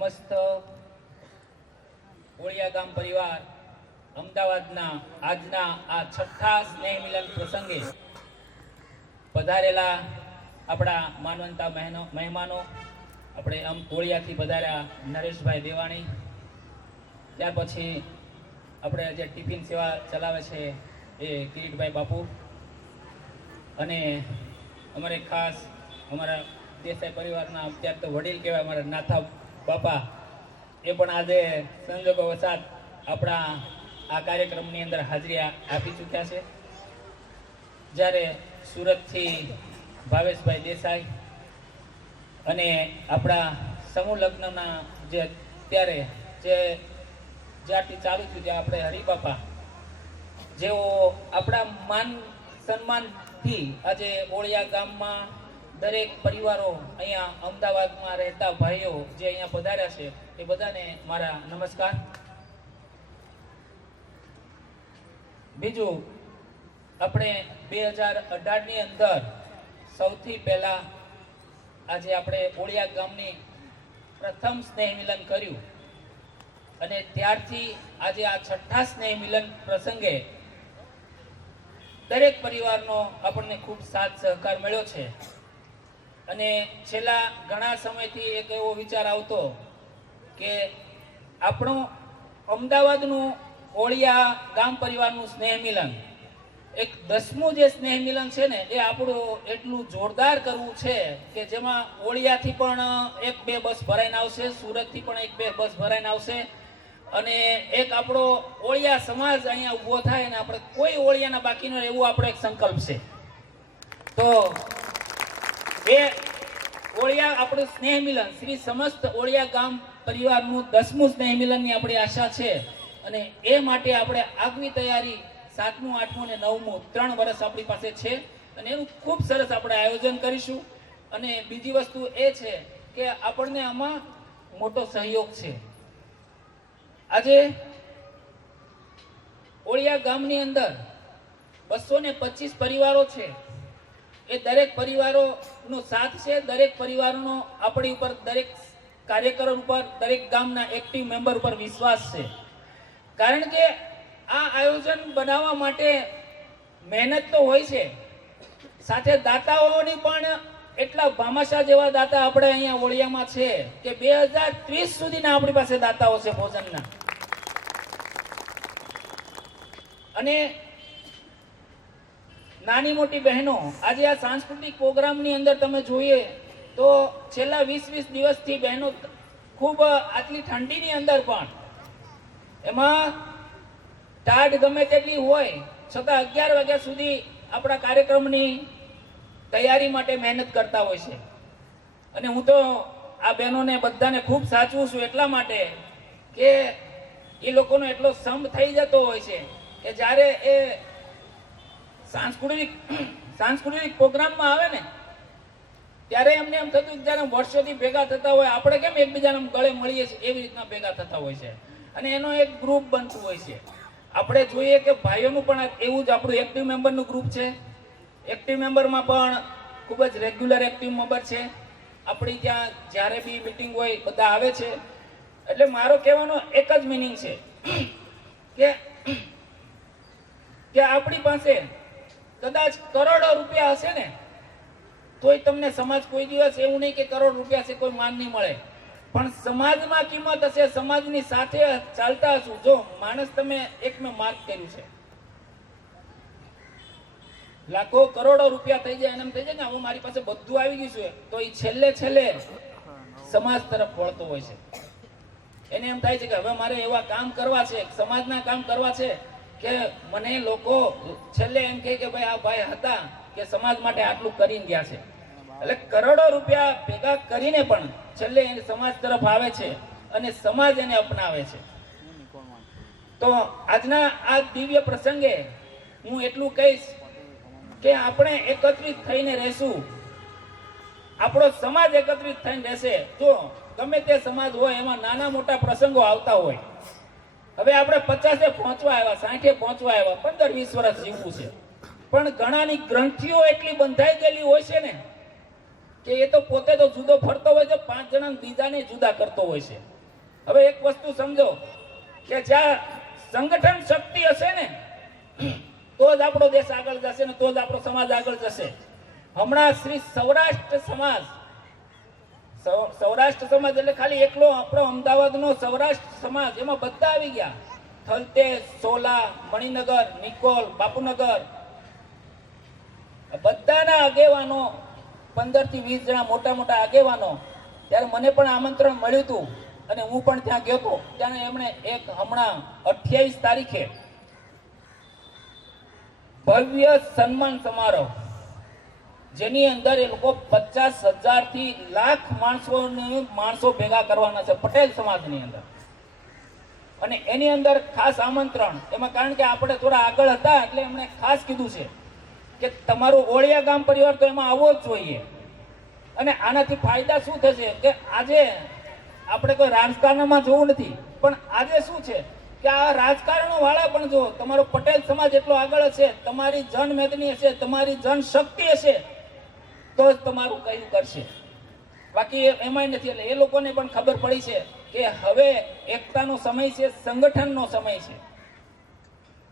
સમસ્ત ઓળિયા ગામ પરિવાર અમદાવાદના આજના આ છઠ્ઠા સ્નેહ મિલન પ્રસંગે પધારેલા આપણા માનવંતા મહેમાનો, આપણે ઓળિયાથી પધાર્યા નરેશભાઈ દેવાણી, ત્યાર પછી આપણે જે ટિફિન સેવા ચલાવે છે એ કિરીટભાઈ બાપુ, અને અમારે ખાસ અમારા દેસાઈ પરિવારના અત્યારે તો વડીલ કહેવાય અમારા નાથા બાપા, એ પણ આજે સંજોગો વસાત આપણા આ કાર્યક્રમની અંદર હાજરી આપી ચૂક્યા છે. જ્યારે સુરતથી ભાવેશભાઈ દેસાઈ અને આપણા સમૂહ લગ્નના જે અત્યારે જ્યારથી ચાલુ થયું ત્યાં આપણે હરિબાપા, જેઓ આપણા માન સન્માનથી આજે ઓળિયા ગામમાં દરેક પરિવારો અહીંયા અમદાવાદમાં રહેતા ભાઈઓ જે અહીંયા પધાર્યા છે એ બધાને મારા નમસ્કાર. બીજું, આપણે 2018ની અંદર સૌથી પહેલા આજે આપણે ઓળિયા ગામની પ્રથમ સ્નેહ મિલન કર્યું, અને ત્યારથી આજે આ છઠ્ઠા સ્નેહ મિલન પ્રસંગે દરેક પરિવારનો આપણને ખૂબ સાથ સહકાર મળ્યો છે. અને છેલ્લા ઘણા સમયથી એક એવો વિચાર આવતો કે આપણું અમદાવાદનું ઓળિયા ગામ પરિવારનું સ્નેહ મિલન, એક 10મું જે સ્નેહ મિલન છે ને, એ આપણું એટલું જોરદાર કરવું છે કે જેમાં ઓળિયાથી પણ 1-2 બસ ભરાઈને આવશે, સુરતથી પણ 1-2 બસ ભરાઈને આવશે, અને એક આપણો ઓળિયા સમાજ અહીંયા ઊભો થાય અને આપણે કોઈ ઓળિયાના બાકી ન રહે એવું આપણો એક સંકલ્પ છે. તો એ ઓળિયા આપણું સ્નેહ મિલન શ્રી સમસ્ત ઓળિયા ગામ પરિવારનું 10મું સ્નેહ મિલનની આપણી આશા છે, અને એ માટે આપણે આગવી તૈયારી 7મું, 8મું અને 9મું 3 વર્ષ આપણી પાસે છે, અને એનું ખૂબ સરસ આપણે આયોજન કરીશું. અને બીજી વસ્તુ એ છે કે આપણને આમાં મોટો સહયોગ છે. આજે ઓળિયા ગામની અંદર 225 પરિવારો છે. એ દરેક પરિવારોનો સાથ છે, દરેક પરિવારનો આપણી ઉપર, દરેક કાર્યકરો ઉપર, દરેક ગામના એક્ટિવ મેમ્બર ઉપર વિશ્વાસ છે. કારણ કે આ આયોજન બનાવવા માટે મહેનત તો હોય છે, સાથે દાતાઓની પણ એટલા ભામાશા જેવા દાતા આપણે અહીંયા ઓળિયામાં છે કે 2030 સુધીના આપણી પાસે દાતાઓ છે ભોજનના. અને નાની મોટી બહેનો, આજે આ સાંસ્કૃતિક પ્રોગ્રામની અંદર તમે જોઈએ તો છેલ્લા 20-20 દિવસથી બહેનો ખૂબ આટલી ઠંડીની અંદર પણ એમાં ટાઢ ગમે તેટલી હોય છતાં 11 વાગ્યા સુધી આપણા કાર્યક્રમની તૈયારી માટે મહેનત કરતા હોય છે. અને હું તો આ બહેનોને બધાને ખૂબ સાચવું છું એટલા માટે કે એ લોકોનો એટલો સંપ થઈ જતો હોય છે કે જ્યારે એ સાંસ્કૃતિક પ્રોગ્રામમાં આવે ને ત્યારે એમને એમ થતું કે જ્યારે વર્ષોથી ભેગા થતા હોય, આપણે કેમ એકબીજાને ગળે મળીએ છીએ એવી રીતના ભેગા થતા હોય છે, અને એનો એક ગ્રુપ બનતું હોય છે. આપણે જોઈએ કે ભાઈઓનું પણ એવું જ આપણું એક્ટિવ મેમ્બરનું ગ્રુપ છે. એક્ટિવ મેમ્બરમાં પણ ખૂબ જ રેગ્યુલર એક્ટિવ મેમ્બર છે. આપણી ત્યાં જ્યારે બી મિટિંગ હોય બધા આવે છે. એટલે મારો કહેવાનો એક જ મિનિંગ છે કે આપણી પાસે કદાચ કરોડો રૂપિયા હશે ને તોય તમને સમાજ કોઈ દિવસ એવું નહીં કે કરોડ રૂપિયા છે કોઈ માન નહીં મળે, પણ સમાજમાં કિંમત હશે, સમાજની સાથે ચાલતા હશું. જો માણસ તમે એક મેં માર્ક કર્યું છે, લાખો કરોડો રૂપિયા થઈ જાય એમ થઈ જાય ને હવે મારી પાસે બધું આવી ગયું છે, તો એ છેલ્લે સમાજ તરફ વળતો હોય છે. એને એમ થાય છે કે હવે મારે એવા કામ કરવા છે, સમાજના કામ કરવા છે કે મને લોકો છેલ્લે એમ કહે કે ભાઈ આ ભાઈ હતા કે સમાજ માટે આટલું કરીને ગયા છે. એટલે કરોડો રૂપિયા ભેગા કરીને પણ છેલ્લે એને સમાજ તરફ આવે છે અને સમાજ એને અપનાવે છે. તો આજના આ દિવ્ય પ્રસંગે હું એટલું કહીશ કે આપણે એકત્રિત થઈને રહેશું, આપણો સમાજ એકત્રિત થઈને રહેશે. જો ગમે તે સમાજ હોય એમાં નાના મોટા પ્રસંગો આવતા હોય, હવે આપણે 50 પહોંચવા આવ્યા, 60 પહોંચવા આવ્યા, 15-20 વર્ષ જીવવું છે, પણ ઘણાની ગ્રંથિઓ એટલી બંધાઈ ગયેલી હોય છે ને કે એ તો પોતે તો જુદો ફરતો હોય છે, 5 જણા બીજાને જુદા કરતો હોય છે. હવે એક વસ્તુ સમજો કે જ્યાં સંગઠન શક્તિ હશે ને તો જ આપણો દેશ આગળ જશે ને તો જ આપણો સમાજ આગળ જશે. હમણાં શ્રી સૌરાષ્ટ્ર સમાજ એટલે ખાલી એકલો આપણો અમદાવાદનો સૌરાષ્ટ્ર સમાજ, એમાં બધા આવી ગયા. થલતેજ, સોલા, મણિનગર, નિકોલ, બાપુનગર, બધાના આગેવાનો 15 થી 20 જણા મોટા મોટા આગેવાનો. ત્યારે મને પણ આમંત્રણ મળ્યું હતું અને હું પણ ત્યાં ગયો હતો. ત્યારે એમણે એક હમણાં 28 તારીખે ભવ્ય સન્માન સમારોહ, જેની અંદર એ લોકો 50,000 થી લાખ માણસો ભેગા કરવાના છે પટેલ સમાજની અંદર. અને એની અંદર ખાસ આમંત્રણ એમાં, કારણ કે આપણે થોડા આગળ હતા એટલે એમણે ખાસ કીધું છે કે તમારું ઓળિયા ગામ પરિવાર તો એમાં આવવો જ જોઈએ. અને આનાથી ફાયદા શું થશે કે આજે આપણે કોઈ રાજકારણમાં જોવું નથી, પણ આજે શું છે કે આ રાજકારણો વાળા પણ જો તમારો પટેલ સમાજ એટલો આગળ હશે, તમારી જનમેદની હશે, તમારી જનશક્તિ હશે તો જ તમારું કયું કરશે. બાકી એમાંય નથી. એટલે એ લોકોને પણ ખબર પડી છે કે હવે એકતાનો સમય છે, સંગઠનનો સમય છે.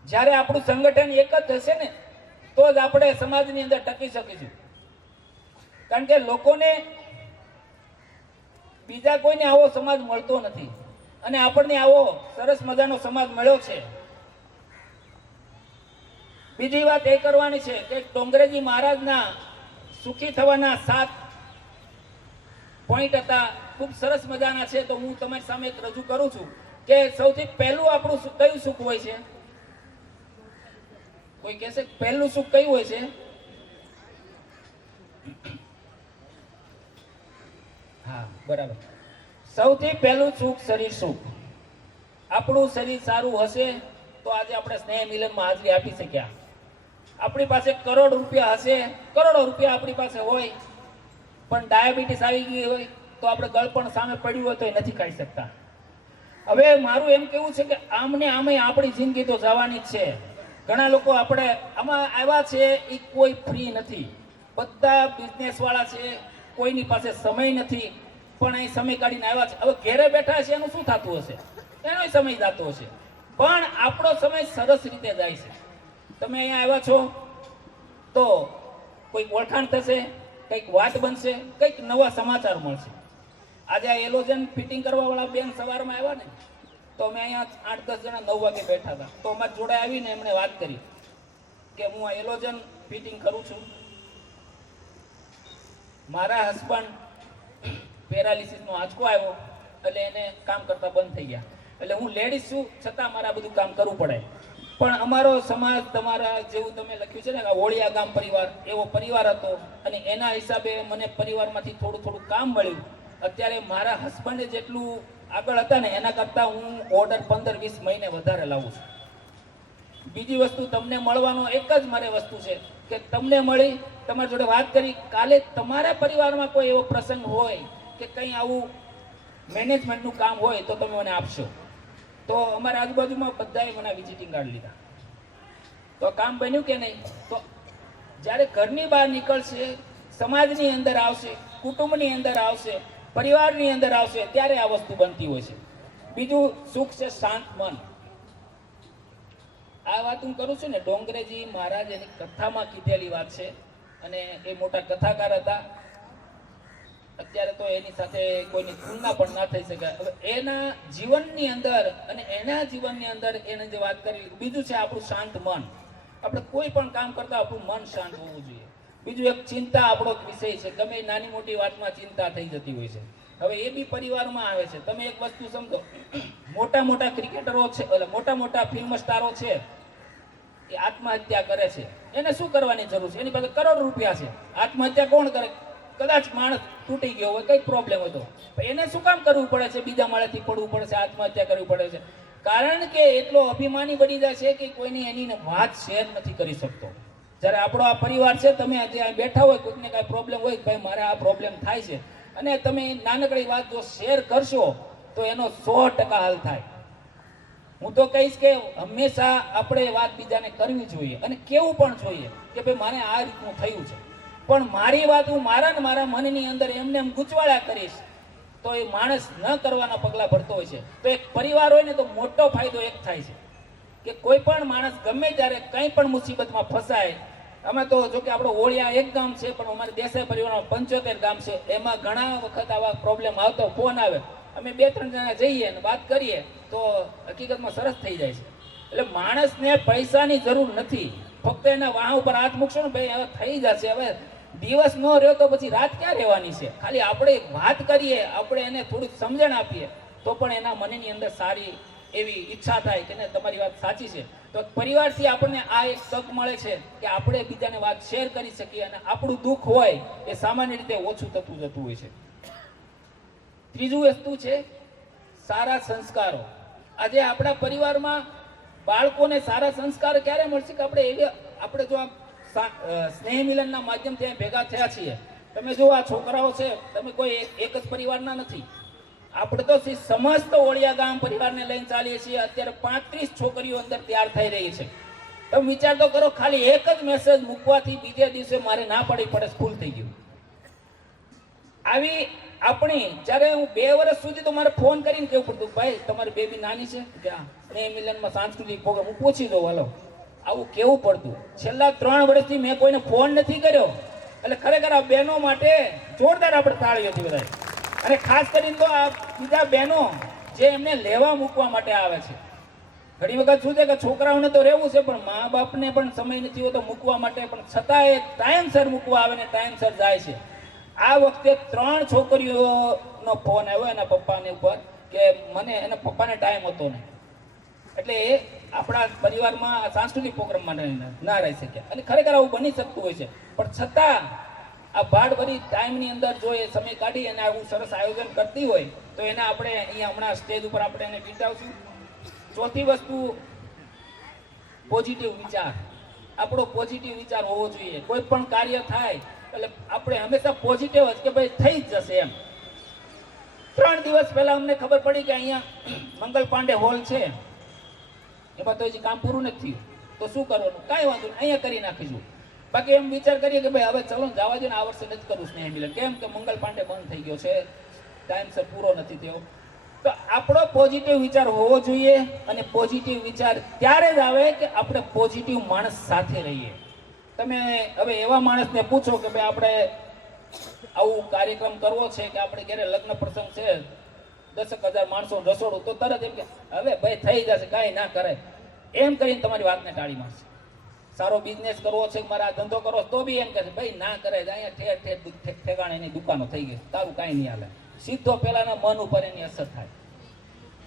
જ્યારે આપણું સંગઠન એક જ હશે ને તો જ આપણે સમાજની અંદર ટકી શકીશું. કારણ કે લોકોને બીજા કોઈને આવો સમાજ મળતો નથી અને આપણને આવો સરસ મજાનો સમાજ મળ્યો છે. બીજી વાત એ કરવાની છે કે ડોંગરેજી મહારાજના સુખી થવાના 7 પોઈન્ટ હતા, ખૂબ સરસ મજાના છે. તો હું તમારી સામે એક રજૂ કરું છું કે સૌથી પહેલું આપણું કયું સુખ હોય છે? કોઈ કહેશે પહેલું સુખ કયું હોય છે? હા, બરાબર. સૌથી પહેલું સુખ શરીર સુખ. આપણું શરીર સારું હશે તો આજે આપણે સ્નેહ મિલનમાં હાજરી આપી શક્યા. આપણી પાસે કરોડ રૂપિયા હશે, કરોડો રૂપિયા આપણી પાસે હોય, પણ ડાયાબિટીસ આવી ગઈ હોય તો આપણે ગળપણ સામે પડ્યું હોય તો એ નથી ખાઈ શકતા. હવે મારું એમ કેવું છે કે આમને આમે આપણી જિંદગી તો જવાની જ છે. ઘણા લોકો આપણે આમાં આવ્યા છે એ કોઈ ફ્રી નથી. બધા બિઝનેસ વાળા છે, કોઈની પાસે સમય નથી, પણ અહીં સમય કાઢીને આવ્યા છે. હવે ઘેરે બેઠા છે એનું શું થતું હશે? એનો સમય જતો હશે, પણ આપણો સમય સરસ રીતે જાય છે. તમે અહીંયા આવ્યા છો તો કોઈક ઓળખાણ થશે, કંઈક વાત બનશે, કંઈક નવા સમાચાર મળશે. આજે આ એલોજન ફિટિંગ કરવા વાળા બેન સવારમાં આવ્યા ને તો અમે અહીંયા 8-10 જણા 9 વાગે બેઠા હતા. તો અમારી જોડે આવીને એમણે વાત કરી કે હું આ એલોજન ફિટિંગ કરું છું, મારા હસબન્ડ પેરાલિસિસનો આંચકો આવ્યો એટલે એને કામ કરતા બંધ થઈ ગયા. એટલે હું લેડીઝ છું છતાં મારે બધું કામ કરવું પડે. પણ અમારો સમાજ તમારા જેવું તમે લખ્યું છે ને ઓળિયા ગામ પરિવાર, એવો પરિવાર હતો અને એના હિસાબે મને પરિવારમાંથી થોડું થોડું કામ મળ્યું. અત્યારે મારા હસબન્ડે જેટલું આગળ હતા ને એના કરતાં હું ઓર્ડર 15-20 મહિને વધારે લાવું છું. બીજી વસ્તુ તમને મળવાનો એક જ મારે વસ્તુ છે કે તમને મળી, તમારી જોડે વાત કરી, કાલે તમારા પરિવારમાં કોઈ એવો પ્રસંગ હોય કે કંઈ આવું મેનેજમેન્ટનું કામ હોય તો તમે મને આપશો. તો અમારા આજુબાજુમાં બધાએ મને વિઝિટિંગ કાર્ડ લીધા. તો કામ બન્યું કે નહીં? તો જ્યારે ઘરની બહાર નીકળશે, સમાજની અંદર આવશે, કુટુંબની અંદર આવશે, પરિવારની અંદર આવશે, ત્યારે આ વસ્તુ બનતી હોય છે. બીજું સુખ છે શાંત મન. આ વાત હું કરું છું ને ડોંગરેજી મહારાજ એની કથામાં કીધેલી વાત છે અને એ મોટા કથાકાર હતા. અત્યારે તો એની સાથે કોઈની તુલના પણ ના થઈ શકે. હવે એના જીવનની અંદર અને એના જીવનની અંદર એને જે વાત કરી. બીજું છે આપણું શાંત મન. આપણે કોઈ પણ કામ કરતા આપણું મન શાંત હોવું જોઈએ. બીજું એક ચિંતા આપણો વિષય છે. ગમે નાની મોટી વાતમાં ચિંતા થઈ જતી હોય છે. હવે એ બી પરિવારમાં આવે છે. તમે એક વસ્તુ સમજો, મોટા મોટા ક્રિકેટરો છે, મોટા મોટા ફિલ્મ સ્ટારો છે, એ આત્મહત્યા કરે છે. એને શું કરવાની જરૂર છે? એની પાસે કરોડ રૂપિયા છે. આત્મહત્યા કોણ કરે? કદાચ માણસ તૂટી ગયો હોય, કઈ પ્રોબ્લેમ હતો, એને શું કામ કરવું પડે છે? બીજા માળેથી પડવું પડે છે, આત્મહત્યા કરવી પડે છે? કારણ કે એટલો અભિમાની બની જાય છે કે કોઈની એની વાત શેર નથી કરી શકતો. જ્યારે આપણો આ પરિવાર છે, તમે આજે બેઠા હોય, કોઈને કાંઈ પ્રોબ્લેમ હોય, ભાઈ મારે આ પ્રોબ્લેમ થાય છે, અને તમે નાનકડી વાત જો શેર કરશો તો એનો 100% હલ થાય. હું તો કહીશ કે હંમેશા આપણે વાત બીજાને કરવી જોઈએ અને કેવું પણ જોઈએ કે ભાઈ મારે આ રીતનું થયું છે. પણ મારી વાત હું મારા ને મારા મનની અંદર એમને એમ ગૂંચવાળા કરીશ તો એ માણસ ન કરવાના પગલા ભરતો હોય છે. તો એક પરિવાર હોય ને તો મોટો ફાયદો એક થાય છે કે કોઈ પણ માણસ ગમે ત્યારે કંઈ પણ મુસીબતમાં ફસાય. અમે તો જો કે આપણો ઓળિયા એક ગામ છે પણ અમારે દેસાઈ પરિવારમાં 75 ગામ છે. એમાં ઘણા વખત આવા પ્રોબ્લેમ આવતો, ફોન આવે, અમે 2-3 જણા જઈએ અને વાત કરીએ તો હકીકતમાં સરસ થઈ જાય છે. એટલે માણસને પૈસાની જરૂર નથી, ફક્ત એના વાહ ઉપર હાથ મૂકશો ને ભાઈ હવે થઈ જશે. હવે દિવસ ન રહ્યો તો પછી રાત ક્યાં રહેવાની છે? ખાલી આપણે વાત કરીએ, આપણે એને થોડીક સમજણ આપીએ તો પણ એના મનની અંદર સારી એવી ઈચ્છા થાય કે તમારી વાત સાચી છે. તો પરિવારથી આપણને આ એક તક મળે છે કે આપણે બીજાને વાત શેર કરી શકીએ અને આપણું દુઃખ હોય એ સામાન્ય રીતે ઓછું થતું જતું હોય છે. ત્રીજું વસ્તુ છે સારા સંસ્કારો. આજે આપણા પરિવારમાં બાળકોને સારા સંસ્કાર ક્યારે મળશે કે આપણે જો સ્નેહ મિલનના માધ્યમથી ભેગા થયા છીએ. તમે જો આ છોકરાઓ છે, તમે કોઈ એક જ પરિવારના નથી. આપણે તો સમસ્ત ઓળિયા ગામ પરિવારને લઈને ચાલીએ છીએ. અત્યારે 35 છોકરીઓ અંદર તૈયાર થઈ રહી છે. તમે વિચાર તો કરો, ખાલી એક જ મેસેજ મૂકવાથી બીજે દિવસે મારે ના પડી પડે સ્કૂલ થઈ ગયું. આવી આપણી જ્યારે હું 2 વર્ષ સુધી તો મારે ફોન કરીને કેવું પડતું, ભાઈ તમારી બેબી નાની છે કે સ્નેહ મિલનમાં સાંસ્કૃતિક પ્રોગ્રામ, હું પૂછી દઉં હાલો. આવું કેવું પડતું. છેલ્લા 3 વર્ષથી મેં કોઈને ફોન નથી કર્યો. એટલે ખરેખર આ બહેનો માટે જોરદાર આપણે તાળીઓથી બધા. અને ખાસ કરીને તો આ બીજા બહેનો જે એમને લેવા મૂકવા માટે આવે છે. ઘણી વખત શું છે કે છોકરાઓને તો રહેવું છે પણ મા બાપને પણ સમય નથી હોતો મૂકવા માટે, પણ છતાં એ ટાઈમસર મૂકવા આવે ને ટાઈમસર જાય છે. આ વખતે 3 છોકરીઓનો ફોન આવ્યો એના પપ્પાને ઉપર કે મને એના પપ્પાને ટાઈમ હતો નહીં, એટલે એ આપણા પરિવારમાં સાંસ્કૃતિક પ્રોગ્રામમાં ના રહી શક્યા. અને ખરેખર આવું બની શકતું હોય છે, પણ છતાં આ ભાડભરી ટાઈમની અંદર જો એ સમય કાઢી અને આવું સરસ આયોજન કરતી હોય તો એને આપણે અહીંયા હમણાં સ્ટેજ ઉપર આપણે એને બિરદાવશું. ચોથી વસ્તુ પોઝિટિવ વિચાર. આપણો પોઝિટિવ વિચાર હોવો જોઈએ. કોઈ પણ કાર્ય થાય એટલે આપણે હંમેશા પોઝિટિવ જ કે ભાઈ થઈ જ જશે એમ. 3 દિવસ પહેલા અમને ખબર પડી કે અહીંયા મંગલ પાંડે હોલ છે, એમાં તો હજી કામ પૂરું નથી થયું, તો શું કરવાનું? કાંઈ વાંધો નહીં, અહીંયા કરી નાખીશું. બાકી એમ વિચાર કરીએ કે ભાઈ હવે ચલો જવા દે ને, આ વર્ષે નથી કરવું સ્નેહ મિલન. કેમ કે મંગલ પાંડે બંધ થઈ ગયો છે, ટાઈમસર પૂરો નથી થયો. તો આપણો પોઝિટિવ વિચાર હોવો જોઈએ. અને પોઝિટિવ વિચાર ત્યારે જ આવે કે આપણે પોઝિટિવ માણસ સાથે રહીએ. તમે હવે એવા માણસને પૂછો કે ભાઈ આપણે આવું કાર્યક્રમ કરવો છે કે આપણે ઘરે લગ્ન પ્રસંગ છે, 10,000 માણસો રસોડું, તો તરત એમ કે હવે ભાઈ થઈ જશે, કાંઈ ના કરે, એમ કરીને તમારી વાતને ટાળી મારશે. સારો બિઝનેસ કરવો છે, મારે આ ધંધો કરવો તો બી એમ કહે ભાઈ ના કરે, અહીંયા ઠેર ઠેર ઠેકાણે એની દુકાનો થઈ ગઈ, તારું કાંઈ નહીં હાલે. સીધો પેલાના મન ઉપર એની અસર થાય.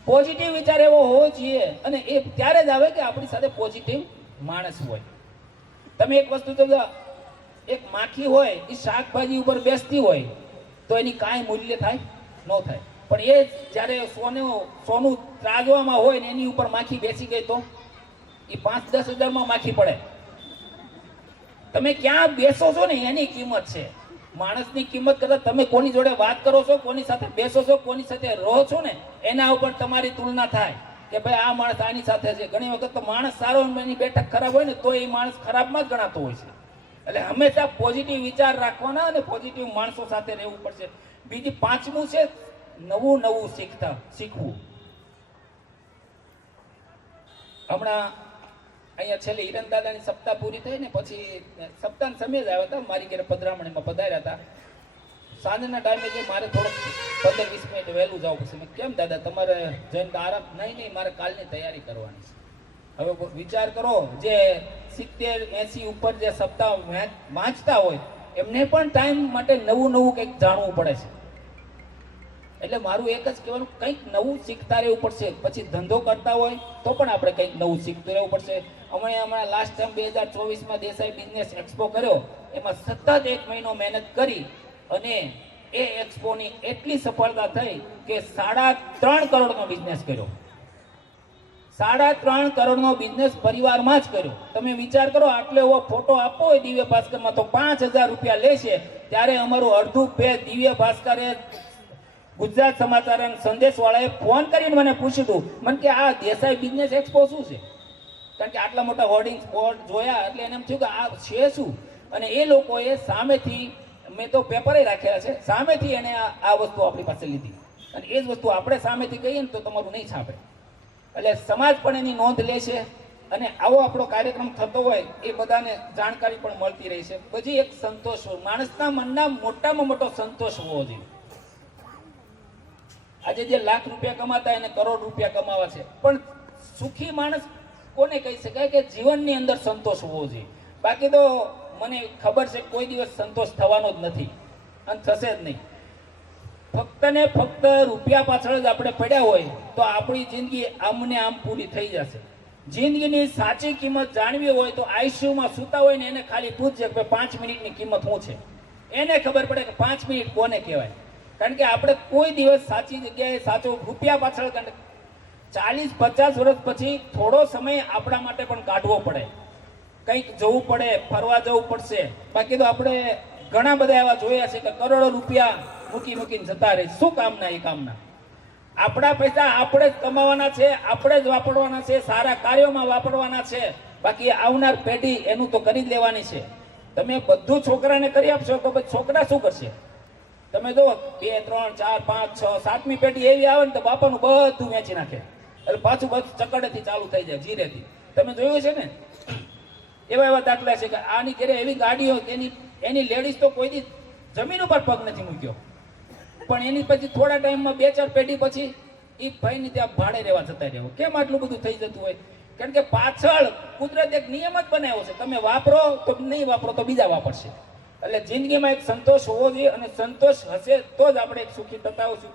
પોઝિટિવ વિચાર એવો હોવો જોઈએ અને એ ત્યારે જ આવે કે આપણી સાથે પોઝિટિવ માણસ હોય. તમે એક વસ્તુ તો, એક માખી હોય એ શાકભાજી ઉપર બેસતી હોય તો એની કાંઈ મૂલ્ય થાય ન થાય, પણ એ જ્યારે સોનું ત્રાજવામાં હોય ને એની ઉપર માખી બેસી ગઈ તો એ 5-10 હજારમાં માખી પડે. તમે ક્યાં બેસો છો ને એની કિંમત છે. માણસની કિંમત કરતા તમે કોની જોડે વાત કરો છો, કોની સાથે બેસો છો, કોની સાથે રહો છો ને એના ઉપર તમારી તુલના થાય કે ભાઈ આ માણસ આની સાથે છે. ઘણી વખત તો માણસ સારો એની બેઠક ખરાબ હોય ને તો એ માણસ ખરાબમાં જ ગણાતો હોય છે. એટલે હંમેશા પોઝિટિવ વિચાર રાખવાના અને પોઝિટિવ માણસો સાથે રહેવું પડશે. બીજી 5મું છે નવું શીખવું. હમણાં અહીંયા છેલ્લે હિરન દાદાની સપ્તાહ પૂરી થઈ ને પછી સપ્તાહ સમય જ આવ્યા હતા, મારી ઘરે પધરામણીમાં પધાર્યા હતા. સાંજના ટાઈમે જે મારે થોડોક 15-20 મિનિટ વહેલું જવું પડશે. મેં કેમ દાદા તમારે જઈને આરામ? નહીં, મારે કાલની તૈયારી કરવાની છે. હવે વિચાર કરો, જે 70-80 ઉપર જે સપ્તાહ વાંચતા હોય એમને પણ ટાઈમ માટે નવું કંઈક જાણવું પડે છે. એટલે મારું એક જ કહેવાનું, કંઈક નવું શીખતા રહેવું પડશે. પછી ધંધો કરતા હોય તો પણ આપણે કંઈક નવું શીખતું રહેવું પડશે. હમણાં લાસ્ટ ટાઈમ 2024માં દેસાઈ બિઝનેસ એક્સપો કર્યો, એમાં સતત 1 મહિનો મહેનત કરી અને એ એક્સપોની એટલી સફળતા થઈ કે 3.5 કરોડનો બિઝનેસ કર્યો. 3.5 કરોડનો બિઝનેસ પરિવારમાં જ કર્યો. તમે વિચાર કરો, આટલો એવો ફોટો આપવો હોય દિવ્ય ભાસ્કરમાં તો 5,000 રૂપિયા લેશે. ત્યારે અમારું અડધું પેજ દિવ્ય ભાસ્કરે, ગુજરાત સમાચાર અને સંદેશવાળાએ ફોન કરીને મને પૂછ્યું હતું, મને કે આ દેસાઈ બિઝનેસ એક્સપો શું છે? કારણ કે આટલા મોટા હોર્ડિંગ્સ બોર્ડ જોયા એટલે એને એમ થયું કે આ છે શું. અને એ લોકોએ સામેથી, મેં તો પેપરે રાખેલા છે, સામેથી એને આ વસ્તુ આપણી પાસે લીધી અને એ જ વસ્તુ આપણે સામેથી કહીએ ને તો તમારું નહીં છાપે. એટલે સમાજ પણ એની નોંધ લે છે અને આવો આપણો કાર્યક્રમ થતો હોય એ બધાને જાણકારી પણ મળતી રહી છે. પછી એક સંતોષ, માણસના મનના મોટામાં મોટો સંતોષ હોવો જોઈએ. આજે જે લાખ રૂપિયા કમાતા એને કરોડ રૂપિયા કમાવા છે, પણ સુખી માણસ કોને કહી શકાય કે જીવનની અંદર સંતોષ હોવો જોઈએ. બાકી તો મને ખબર છે કોઈ દિવસ સંતોષ થવાનો જ નથી અને થશે જ નહીં. ફક્ત ને ફક્ત રૂપિયા પાછળ જ આપણે પડ્યા હોય તો આપણી જિંદગી આમને આમ પૂરી થઈ જશે. જિંદગીની સાચી કિંમત જાણવી હોય તો આઈસીયુમાં સૂતા હોય ને એને ખાલી પૂછજે કે 5 મિનિટની કિંમત શું છે, એને ખબર પડે કે 5 મિનિટ કોને કહેવાય. કારણ કે આપણે કોઈ દિવસ સાચી જગ્યાએ સાચો રૂપિયા પાછળ 40-50 વર્ષ પછી થોડો સમય આપણા માટે પણ કાઢવો પડે, કંઈક જવું પડે, ફરવા જવું પડશે. બાકી તો આપણે ઘણા બધા એવા જોયા છે કે કરોડો રૂપિયા મૂકીને જતા રહે. શું કામના? એ કામના. આપણા પૈસા આપણે જ કમાવાના છે, આપણે જ વાપરવાના છે, સારા કાર્યોમાં વાપરવાના છે. બાકી આવનાર પેઢી એનું તો કરી જ લેવાની છે. તમે બધું છોકરાને કરી આપશો તો પછી છોકરા શું કરશે? તમે જો 2, 3, 4, 5, 6, 7મી પેઢી એવી આવે ને તો બાપાનું બધું વેચી નાખે, એટલે પાછું બધું ચકડેથી ચાલુ થઈ જાય, જીરેથી. તમે જોયું છે ને, એવા દાખલા છે કે આની ઘરે એવી ગાડીઓ, એની લેડીઝ તો કોઈ દી જમીન ઉપર પગ નથી મૂક્યો, પણ એની પછી થોડા ટાઈમમાં 2-4 પેઢી પછી એ ભાઈને ત્યાં ભાડે રહેવા જતા રહેવો. કેમ આટલું બધું થઈ જતું હોય? કારણ કે પાછળ કુદરત એક નિયમ જ બનાવ્યો છે, તમે વાપરો તો નહીં વાપરો તો બીજા વાપરશે. એટલે જિંદગીમાં એક સંતોષ હોવો જોઈએ અને સંતોષ હશે તો જ આપણે એક સુખી થતા હોઈશું.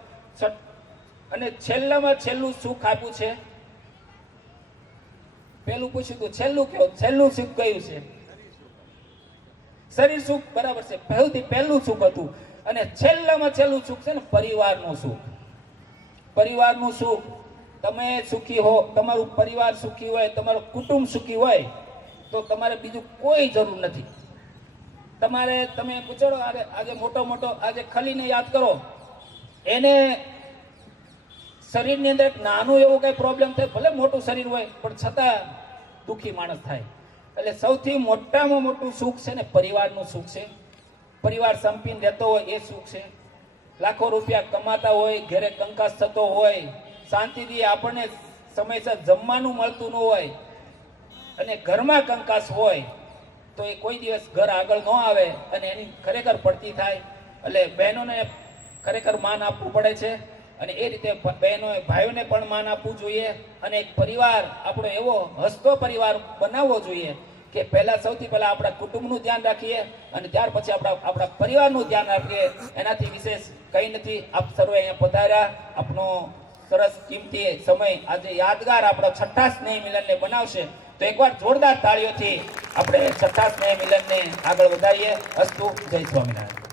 અને છેલ્લામાં છેલ્લું સુખ આપ્યું છે, પેલું પૂછ્યું હતું, છેલ્લું કયો? છેલ્લું સુખ કયું છે? શરીર સુખ, બરાબર છે. પહેલું સુખ હતું. અને છેલ્લામાં છેલ્લું સુખ છે ને પરિવારનું સુખ. પરિવારનું સુખ. તમે સુખી હો, તમારું પરિવાર સુખી હોય, તમારું કુટુંબ સુખી હોય તો તમારે બીજું કોઈ જરૂર નથી. તમે પૂછો આજે મોટો આજે ખલીને યાદ કરો, એને શરીરની અંદર એક નાનું એવું કઈ પ્રોબ્લેમ થાય, ભલે મોટું શરીર હોય પણ છતાં દુઃખી માણસ થાય. એટલે સૌથી મોટામાં મોટું સુખ છે ને પરિવારનું સુખ છે. પરિવાર સંપીને રહેતો હોય એ સુખ છે. લાખો રૂપિયા કમાતા હોય, ઘરે કંકાસ થતો હોય, શાંતિથી આપણને સમયસર જમવાનું મળતું ન હોય અને ઘરમાં કંકાસ હોય તો એ કોઈ દિવસ ઘર આગળ ન આવે અને એની ખરેખર પડતી થાય. એટલે બહેનોને ખરેખર માન આપવું પડે છે અને એ રીતે બહેનોએ ભાઈઓને પણ માન આપવું જોઈએ. અને એક પરિવાર આપણો એવો હસતો પરિવાર બનાવવો જોઈએ કે સૌથી પહેલા આપણા કુટુંબનું ધ્યાન રાખીએ અને ત્યાર પછી આપણા પરિવારનું ધ્યાન રાખીએ. એનાથી વિશેષ કંઈ નથી. આપ સર્વે અહીંયા પધાર્યા, આપનો સરસ કિંમતી સમય આજે યાદગાર આપણા 6ઠ્ઠા સ્નેહ મિલનને બનાવશે. તો એકવાર જોરદાર તાળીઓથી આપણે 6ઠ્ઠા સ્નેહ મિલનને આગળ વધારીએ. અસ્તુ. જય સ્વામિનારાયણ.